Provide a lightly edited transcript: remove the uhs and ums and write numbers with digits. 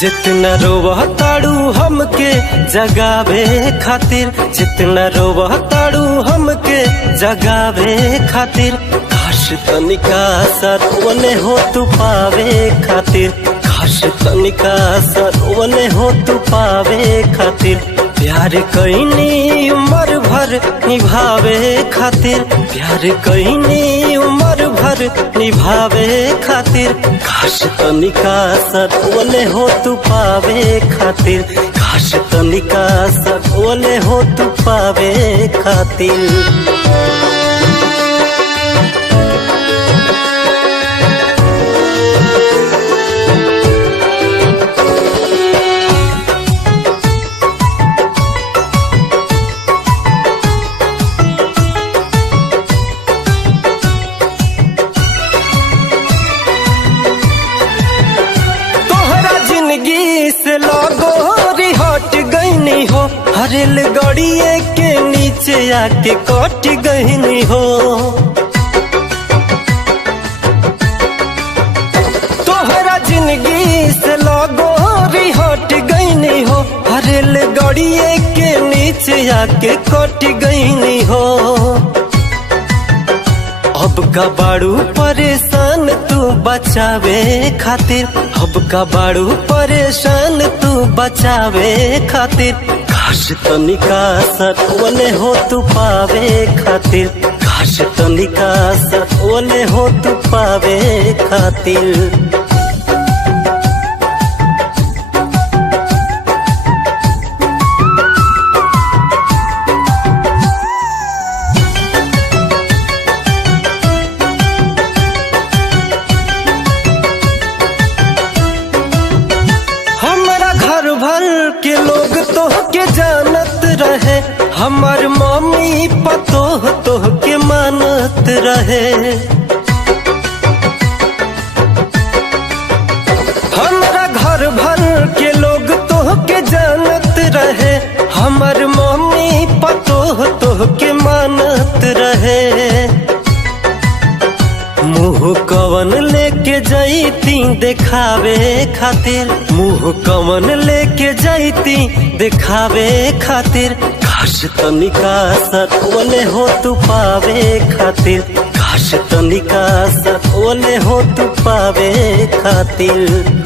जितना रोवताड़ू हमके जगावे खातिर, जितना रोवताड़ू हमके जगावे खातिर, काश तनिका सरवने हो तू पावे खातिर, काश तनिका सरवने हो तू पावे खातिर। प्यार कईनी उम्र भर निभावे खातिर, प्यार कईनी उम्र भर निभावे खातिर, काश तनिका सरवने हो तू पावे खातिर, काश तनिका सरवने हो तू पावे खातिर। जिंदगी से लगोरी हट गईनी हो, हरेल गड़िए के नीचे आके कट गईनी हो। तोहरा जिंदगी से लगोरी हट गईनी हो, हरेल गड़िए के नीचे आके कट गईनी हो। अब का बाड़ू परेशान तू बचावे खातिर, अब का बाड़ू परेशान तू बचावे खातिर, काश तनिका सरवने हो तू पावे खातिर, काश तनिका सरवने हो तू पावे खातिर। भर के लोग तोह के जानत रहे, हमार मम्मी पतोह तोह के मानत रहे। हमारा घर भर के लोग तोह के जानत रहे, हमार मम्मी पतोह तोह के मानत रहे। मुँह कवन लेके जाइती दिखावे खातिर, मुँह कवन लेके जाइती दिखावे खातिर, काश तनिका सरवने हो तू पावे खातिर, काश तनिका सरवने हो तू पावे खातिर।